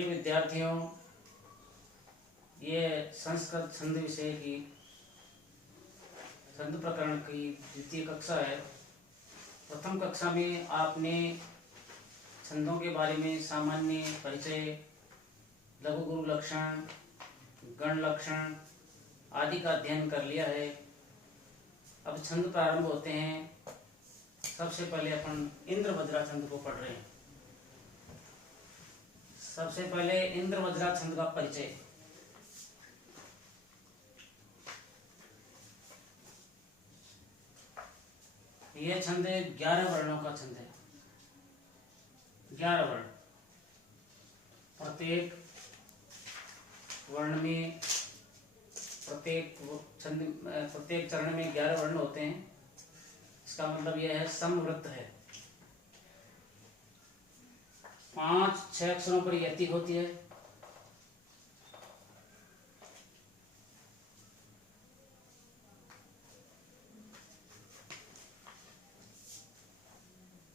प्रिय विद्यार्थियों, ये संस्कृत छंद विषय की छंद प्रकरण की द्वितीय कक्षा है। प्रथम कक्षा में आपने छंदों के बारे में सामान्य परिचय, लघु गुरु लक्षण, गण लक्षण आदि का अध्ययन कर लिया है। अब छंद प्रारंभ होते हैं। सबसे पहले अपन इंद्रवज्रा छंद को पढ़ रहे हैं। सबसे पहले इंद्रवज्रा छंद का परिचय। यह छंद 11 वर्णों का छंद है। 11 वर्ण, प्रत्येक वर्ण में प्रत्येक चरण में 11 वर्ण होते हैं। इसका मतलब यह है समवृत्त है। 5-6 अक्षरों पर यति होती है।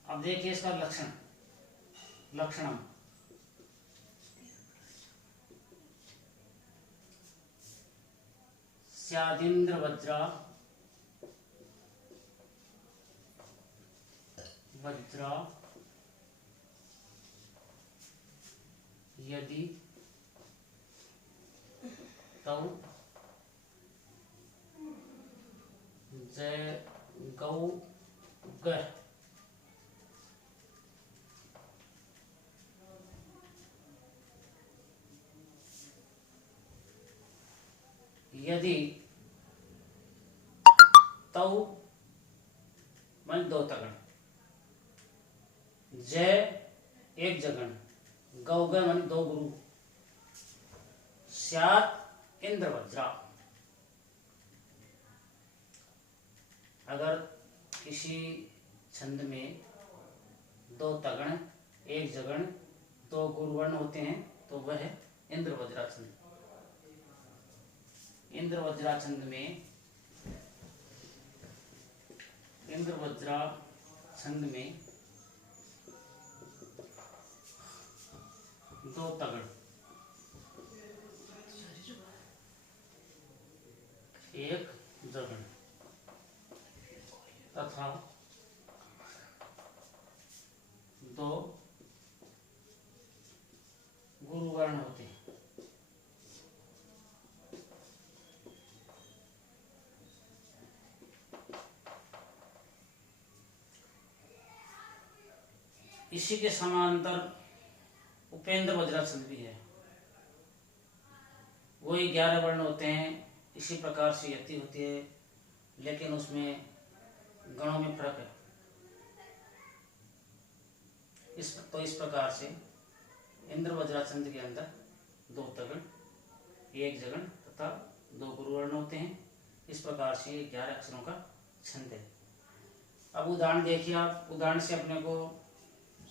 अब देखिए इसका लक्षणम। स्यादिंद्र वज्रा यदि तौ जय गौ गह। यदि तौ मन 2 तगण, जय 1 जगण, गौग मन 2 गुरु, स्यात् इंद्रवज्रा। अगर किसी छंद में 2 तगण, 1 जगण, 2 गुरुवर्ण होते हैं तो वह है इंद्रवज्रा छंद। इंद्रवज्रा छंद में 2 तगड़, 1 जगड़ तथा 2 गुरुवर्ण होते हैं। इसी के समांतर उपेंद्र वज्रा छंद भी है। वही 11 वर्ण होते हैं। इसी प्रकार से यति होती है, लेकिन उसमें गणों में फर्क है। इस प्रकार से इंद्रवज्रा छंद के अंदर 2 तगड़, 1 जगण तथा 2 गुरुवर्ण होते हैं। इस प्रकार से 11 अक्षरों का छंद है। अब उदाहरण देखिए आप। उदाहरण से अपने को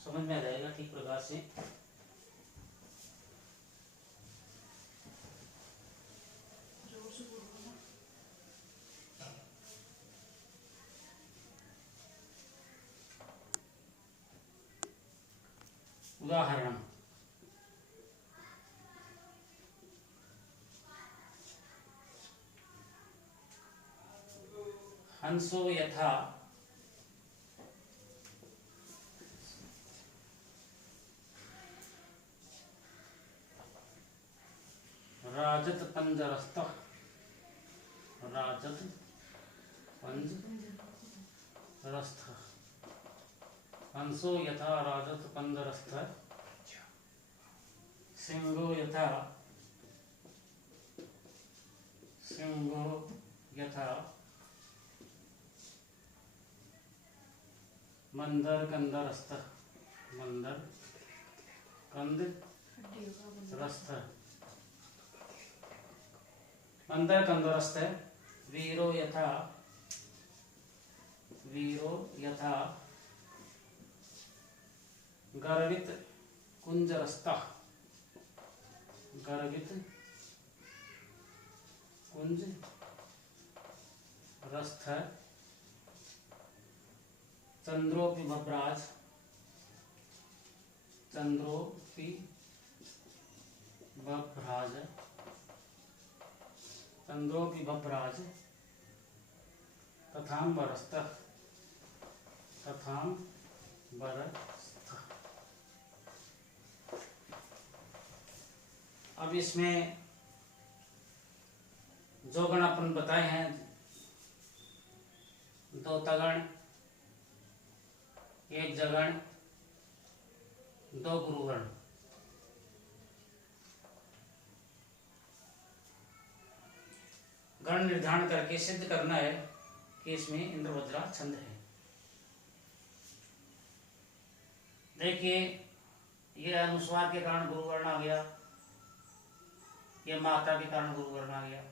समझ में आ जाएगा ठीक प्रकार से। उदाहरण, हंसो यथा राजत पंजरस्थः। राजत पंजरस्थः, हंसो यथा राजत पंजरस्थः। सिंहो यथा मंदर कंदरस्थः। मंदर कंदरस्थः, मंदर कंदरस्थ है। वीरो यथा गर्वित कुंजरस्थः। गर्वित कुंज रस्थ। चंद्रोपि भद्राज, चंद्रोपि बभ्राज चंद्रोपि बभ्राज तथांबरस्तः तथांबरस्तः। अब इसमें जो गण अपन बताए हैं, दो तगण, एक जगण, दो गुरुगण, गण निर्धारण करके सिद्ध करना है कि इसमें इंद्रवज्रा छंद है। देखिए, ये अनुस्वार के कारण गुरुवर्ण आ गया, ये मात्रा के कारण गुरुवर्ण आ गया,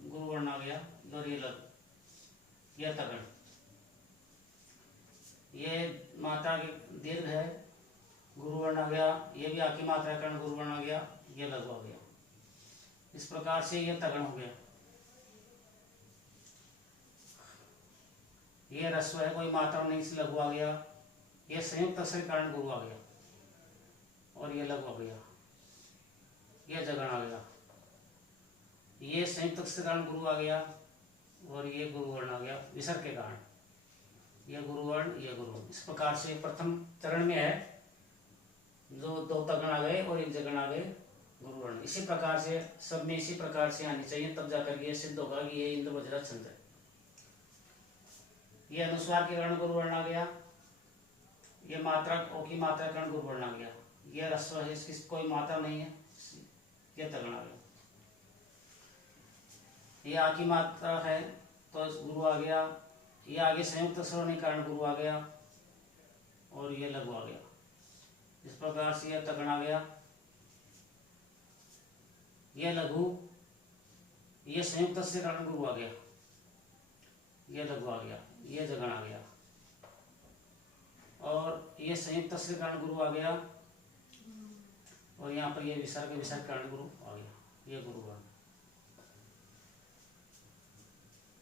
गुरुवर्ण आ गया, और ये लघु, यह तगड़, ये मात्रा के दीर्घ है, गुरुवर्ण आ गया, ये भी आकी मात्रा के कारण गुरुवर्ण आ गया, ये लघु आ गया। इस प्रकार से ये तगड़ हो गया। ये रस्व है, कोई मात्रा नहीं से लघु आ गया, ये संयुक्त अक्षर के कारण गुरु आ गया, और ये लघु आ गया, ये जगण आ गया, ये संयुक्त अक्षर के कारण गुरु आ गया, और ये गुरुवर्ण आ गया विसर्ग के कारण, ये गुरुवर्ण, ये गुरु। इस प्रकार से प्रथम चरण में है जो दो तगण आ गए और एक जगण आ गए गुरुवर्ण। इसी प्रकार से सब में इसी प्रकार से आनी चाहिए, तब जाकर ये सिद्ध होगा कि ये इंद्रवज्रा छंद है। ये अनुस्वार के कारण गुरुवर्ण आ गया, ये मात्रा की मात्रा के कारण गुरुवर्ण आ गया, ये रस्व है, इसकी कोई मात्रा नहीं है, ये तगण आ गया। ये आ की मात्रा है तो गुरु आ गया, ये आगे संयुक्त स्वर होने के कारण गुरु आ गया, और ये लघु आ गया। इस प्रकार से यह तगण आ गया, यह लघु, ये संयुक्त से कारण गुरु आ गया, ये लघु आ गया, ये जगण आ गया, और ये संयुक्त से कारण गुरु आ गया, और यहाँ पर ये विसर्ग के कारण गुरु आ गया, ये गुरु आ।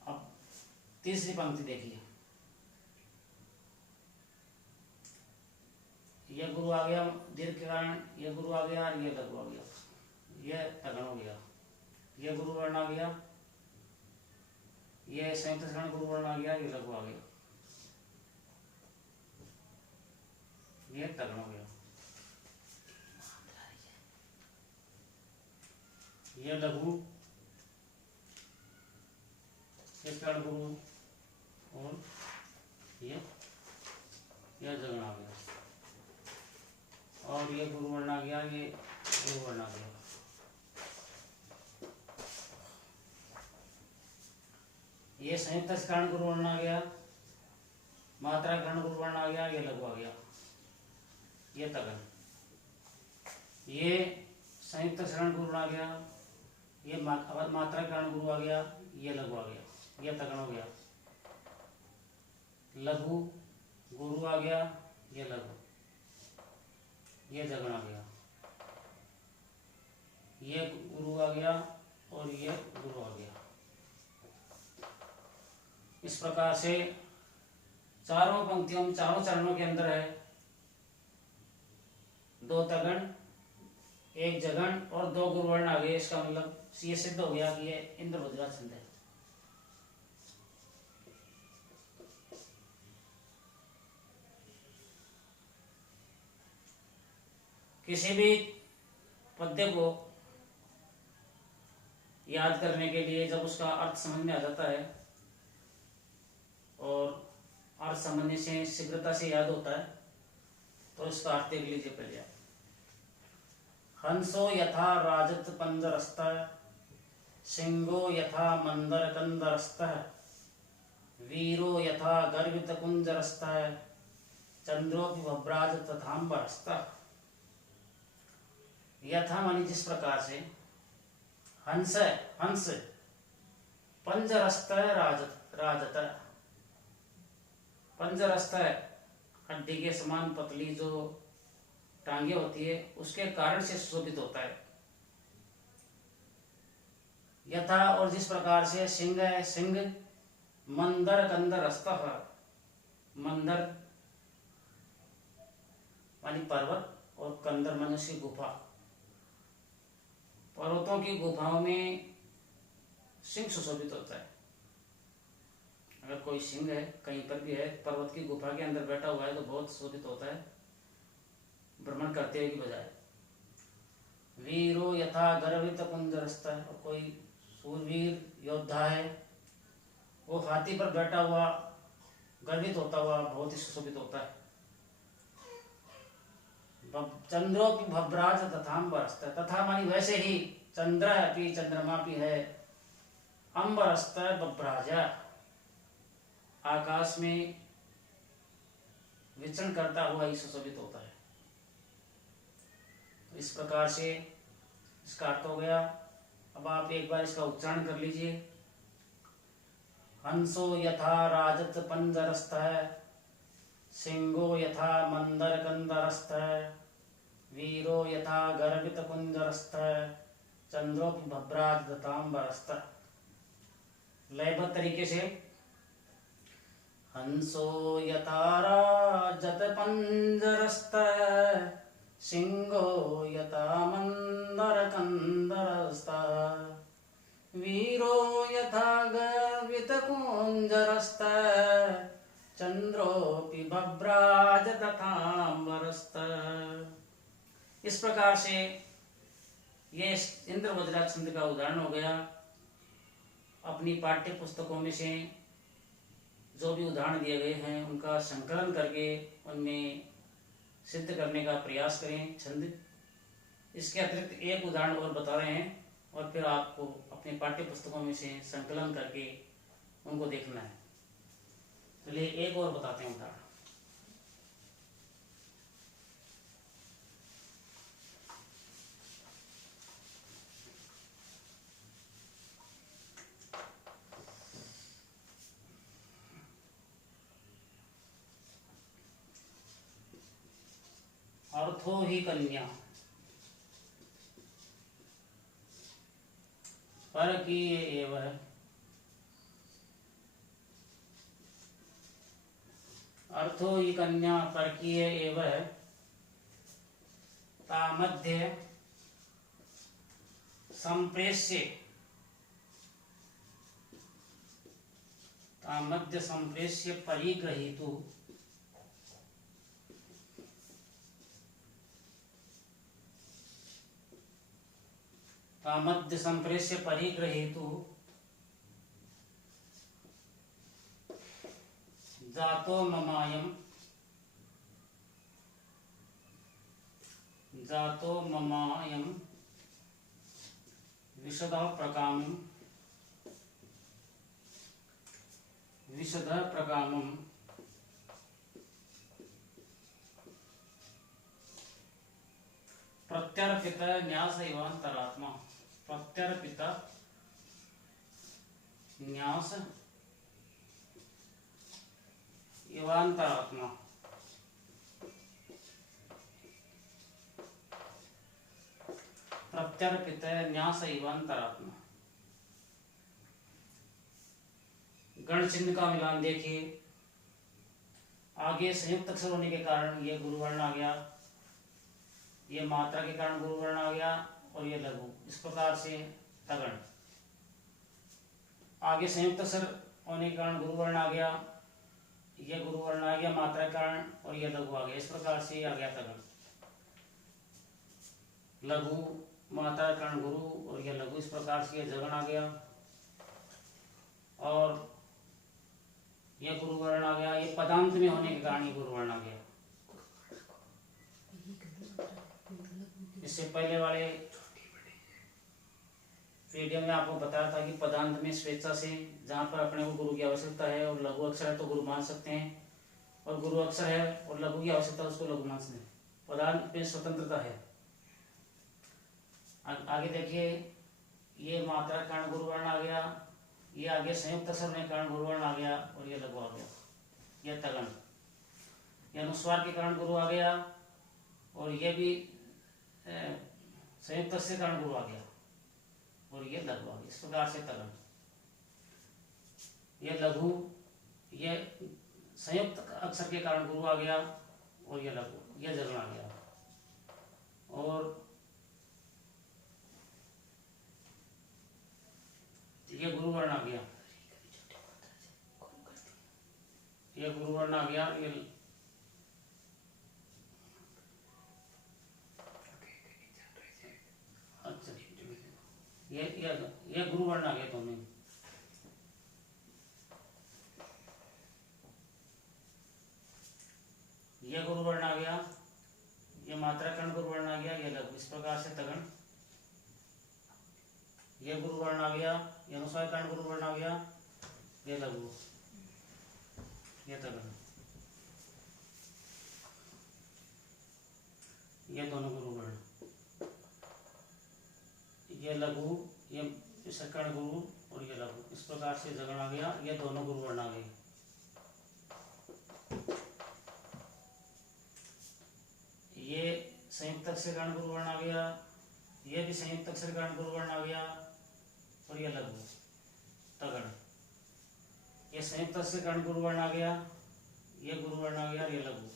अब तीसरी पंक्ति देखिए, ये गुरु आ गया दीर्घ के कारण, ये गुरु आ गया, और ये लघु आ गया, ये तगण हो गया, ये गुरु वर्ण आ गया, ये संयुक्त कारण गुरु वर्ण आ गया, ये लघु आ गया, ये तगण हो गया, ये लघु, इस कारण गुरु, और ये जगण आ गया, और ये गुरु वर्ण आ गया, ये गुरु वर्ण आ गया। ये संयुक्त से कारण गुरु वर्ण आ गया, मात्रा के कारण गुरु वर्ण आ गया, ये लघु आ गया, ये तगण, ये संयुक्त से कारण गुरु वर्ण आ गया, ये मात्रा के कारण गुरु आ गया, ये लघु आ गया, ये तगण हो गया, लघु, गुरु आ गया, ये लघु, ये जगण आ गया, ये गुरु आ गया, और ये गुरु आ गया। इस प्रकार से चारों पंक्तियों, चारों चरणों के अंदर है दो तगण, एक जगण और दो गुरुवर्ण आ गए। इसका मतलब ये सिद्ध हो गया कि ये इंद्रवज्रा छंद है। किसी भी पद्य को याद करने के लिए जब उसका अर्थ समझ में आ जाता है और अर्थ समझने से शीघ्रता से याद होता है, तो इसका अर्थ देख लीजिए पहले आप। हंसो यथा राजत पंजरस्तः, सिंहो यथा मंदर कंदरस्तः, वीरो यथा गर्वित कुंजरस्तः, चंद्रोपि बभ्राज तथांबरस्तः। यथा मानी जिस प्रकार से, हंस हंस, पंजरस्तः राजत, पंजरस्तः हड्डी के समान पतली जो टांगे होती है उसके कारण से सुशोभित होता है। यथा और जिस प्रकार से, सिंह है सिंह, मंदर कंदरस्तः, मंदर मानी पर्वत और कंदर मनुष्य गुफा, पर्वतों की गुफाओं में सिंह सुशोभित होता है। अगर कोई सिंह है कहीं पर भी है, पर्वत की गुफा के अंदर बैठा हुआ है तो बहुत शोभित होता है भ्रमण करते हुए की बजाय। वीरो यथा गर्वित पुंजरस्ता, और कोई सूरवीर योद्धा है वो हाथी पर बैठा हुआ गर्वित होता हुआ बहुत ही सुशोभित होता है। चंद्रोपि भद्राज तथाम्बरस्त, तथा मानी वैसे ही चंद्र अपि चंद्रमा भी है, अंबरस्त बभ्राज, आकाश में विचरण करता हुआ ही सुशोभित होता है। इस प्रकार से इसका अर्थ हो गया। अब आप एक बार इसका उच्चारण कर लीजिए। हंसो यथा राजत पंजरस्तः, सिंहो यथा मंदर कंदरस्तः, वीरो यथा गर्भित पुंजरस्तः, चंद्रोपि भद्राज दतांबरस्तः। लयबद्ध तरीके से। हंसो यथा राजत पंजरस्तः, सिंहो यथा मंदर कंदरस्तः, वीरो यथा गर्वित कुंजरस्तः, चंद्रोपि बभ्राज तथांबरस्तः। इस प्रकार से ये इंद्र वज्रा छंद का उदाहरण हो गया। अपनी पाठ्य पुस्तकों में से जो भी उदाहरण दिए गए हैं उनका संकलन करके उनमें सिद्ध करने का प्रयास करें छंद। इसके अतिरिक्त एक उदाहरण और बता रहे हैं और फिर आपको अपने पाठ्य पुस्तकों में से संकलन करके उनको देखना है। चलिए एक और बताते हैं उदाहरण। अर्थो ही कन्या, परकीय एव, अर्थो ही कन्या परकीय एव, तामध्य संप्रेष्य, तामध्य संप्रेष्य परिग्रहीतु, तामध्य संप्रेष्य परिग्रहीतु, जातो ममायम, जातो ममायम विशदः प्रकामं, विशदः प्रकामं, प्रत्यर्पित न्यास इवांतरात्मा, प्रत्यर्पित न्यास इवांतरात्मा। प्रत्यर्पित न्यास इवांतरात्मा। गण चिन्ह का मिलान देखिए। आगे संयुक्त अक्षर होने के कारण ये गुरु वर्ण आ गया, ये मात्रा के कारण गुरु वर्ण आ गया और ये लघु। इस प्रकार से तगण। आगे संयुक्त अक्षर होने के कारण गुरु वर्ण आ गया, ये गुरु वर्ण आ गया मात्रा के कारण और ये लघु आ गया। इस प्रकार से आ गया तगण। लघु मात्रा के कारण गुरु और ये लघु, इस प्रकार से ये जगन आ गया और ये गुरु वर्ण आ गया। ये पदांत में होने के कारण ये गुरु वर्ण आ गया। इससे पहले वाले वीडियो में आपको बताया था कि पदांत में स्वेच्छा से जहाँ पर अपने को गुरु की आवश्यकता है और लघु अक्षर है तो गुरु मान सकते हैं, और गुरु अक्षर है और लघु की आवश्यकता है उसको लघु मान सकते हैं। पदांत में स्वतंत्रता है। आगे देखिए, ये मात्रा के कारण गुरु वर्ण आ गया, ये आगे संयुक्त अक्षर होने के कारण गुरु वर्ण आ गया और ये लघु आ गया। यह तगन। ये अनुस्वार के कारण गुरु आ गया और ये भी संयुक्त अक्षर के कारण गुरु आ गया और ये लघु आ गया। इस प्रकार से तगन। ये लघु, ये संयुक्त अक्षर के कारण गुरु आ गया और ये लघु, ये जगन आ गया। और ये गुरु वर्ण आ गया, ये गुरु वर्ण आ गया, अच्छा ये गुरु वर्ण आ गया तुम्हें। ये गुरु वर्ण आ गया, ये मात्रा कर्ण गुरु वर्ण आ गया, ये लघु। इस प्रकार से तगण, ये गुरु वर्ण आ गया, ये अनुस्वार कर्ण गुरु वर्ण आ गया, ये लघु, ये तगण, ये दोनों गुरु वर्ण, ये लघु, ये कर्ण गुरु और ये लघु। इस प्रकार से जगण आ गया, ये दोनों गुरु वर्ण आ गए। ये संयुक्त अक्षर कर्ण गुरु वर्ण आ गया, ये भी संयुक्त अक्षर कर्ण गुरु वर्ण आ गया, और ये लघु तगड़। ये संयुक्त अक्षर कर्ण गुरु वर्ण आ गया, ये गुरु वर्ण आ गया, ये लघु,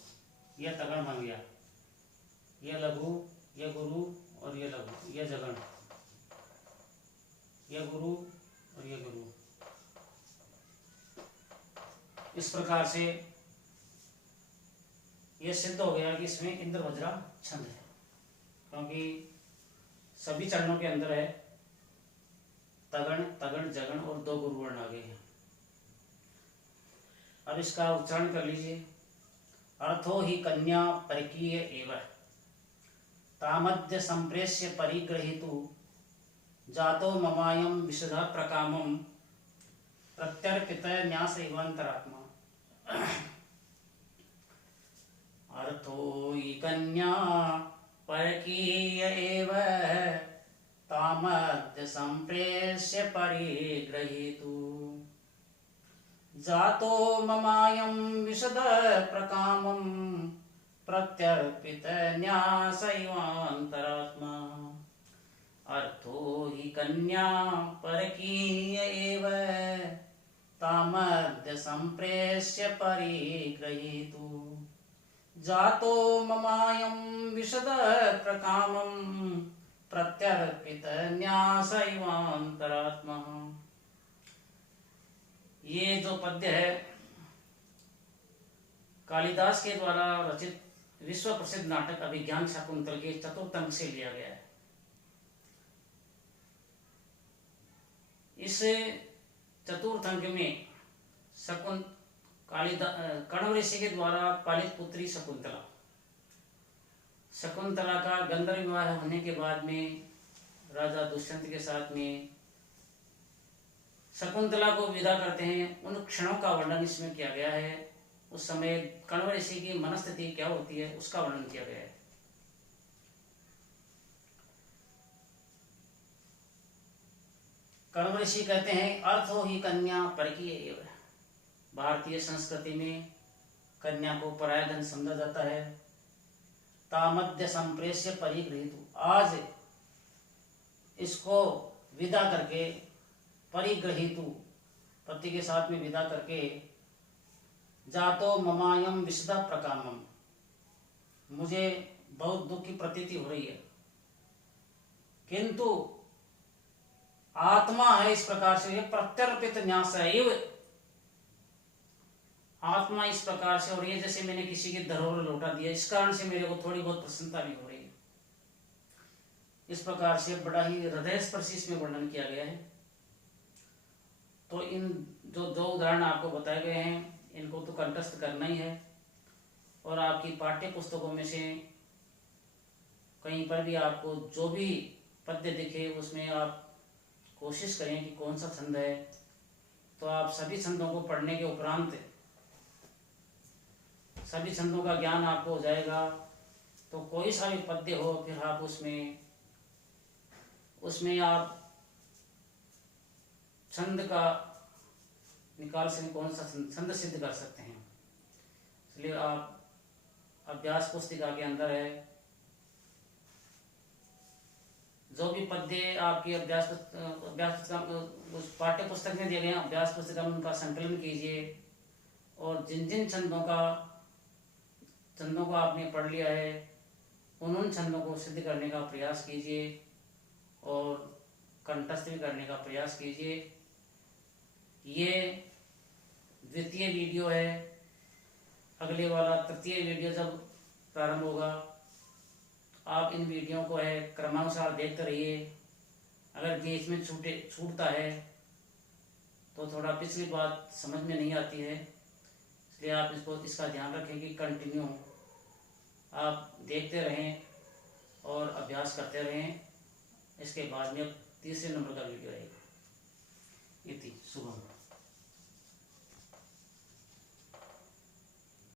ये तगड़ बन गया, ये लघु, ये गुरु और ये लघु, ये जगण, ये गुरु और ये गुरु। इस प्रकार से ये सिद्ध हो गया कि इसमें इंद्र वज्रा छंद है, क्योंकि सभी चरणों के अंदर है तगण, तगण, जगण और दो गुरु वर्ण आ गए हैं। अब इसका उच्चारण कर लीजिए। अर्थो ही कन्या परिकीय एव तामद्य संप्रेष्य परिग्रहीतु जातो ममायम विशुद्ध प्रकामम प्रत्यर्पित न्यास एवांतरात्मा। अर्थो हि कन्या परकीय एव तामद्य संप्रेष्य परिग्रहीतु जातो ममायं विशद प्रकामं प्रत्यर्पित न्यासैवान्तरात्मा। अर्थो हि कन्या परकीय एव तामद्य संप्रेष्य परिग्रहीतु जातो ममायं विशद प्रकामं प्रत्यर्पित न्यासैवान्तरात्मा। ये जो पद्य है कालिदास के द्वारा रचित विश्व प्रसिद्ध नाटक अभिज्ञान शाकुंतल के चतुर्थ अंक से लिया गया है। इस चतुर्थ अंक में कण्व ऋषि के द्वारा पालित पुत्री शकुंतला, शकुंतला का गंधर्व विवाह होने के बाद में राजा दुष्यंत के साथ में शकुंतला को विदा करते हैं, उन क्षणों का वर्णन इसमें किया गया है। उस समय कण्व ऋषि की मनस्थिति क्या होती है उसका वर्णन किया गया है। कण्व ऋषि कहते हैं अर्थो ही कन्या परकीय एव। भारतीय संस्कृति में कन्या को पराया धन समझा जाता है। तामद्य संप्रेष्य परिगृहीतु, आज इसको विदा करके, परिग्रहीतु पति के साथ में विदा करके, जातो ममायम विशद प्रकामम, मुझे बहुत दुख की प्रतीति हो रही है, किंतु आत्मा है इस प्रकार से प्रत्यर्पित न्यास एव, आत्मा इस प्रकार से हो रही है जैसे मैंने किसी की धरोहर लौटा दिया, इस कारण से मेरे को थोड़ी बहुत प्रसन्नता भी हो रही है। इस प्रकार से बड़ा ही हृदय स्पर्शी इसमें वर्णन किया गया है। तो इन जो दो उदाहरण आपको बताए गए हैं इनको तो कंठस्थ करना ही है, और आपकी पाठ्य पुस्तकों में से कहीं पर भी आपको जो भी पद्य दिखे उसमें आप कोशिश करें कि कौन सा छंद है। तो आप सभी छंदों को पढ़ने के उपरांत सभी छंदों का ज्ञान आपको हो जाएगा। तो कोई सा भी पद्य हो फिर आप उसमें आप छंद का निकाल से कौन सा छंद सिद्ध कर सकते हैं। इसलिए आप अभ्यास पुस्तिका के अंदर है जो भी पद्य आपकी अभ्यास पुस्तक उस पाठ्य पुस्तक में दिए गए अभ्यास पुस्तिका में उनका संकलन कीजिए, और जिन जिन छंदों को आपने पढ़ लिया है उन छंदों को सिद्ध करने का प्रयास कीजिए और कंठस्थ भी करने का प्रयास कीजिए। ये द्वितीय वीडियो है। अगले वाला तृतीय वीडियो जब प्रारंभ होगा तो आप इन वीडियो को है क्रमानुसार देखते रहिए। अगर बीच में छूटता है तो थोड़ा पिछली बात समझ में नहीं आती है, इसलिए आप इसका ध्यान रखें कि कंटिन्यू आप देखते रहें और अभ्यास करते रहें। इसके बाद में अब तीसरे नंबर का वीडियो है। इति शुभम।